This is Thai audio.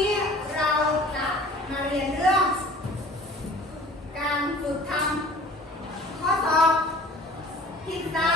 ี้เราจะมาเรียนเรื่อง การฝึกทำข้อสอบพิซซ่า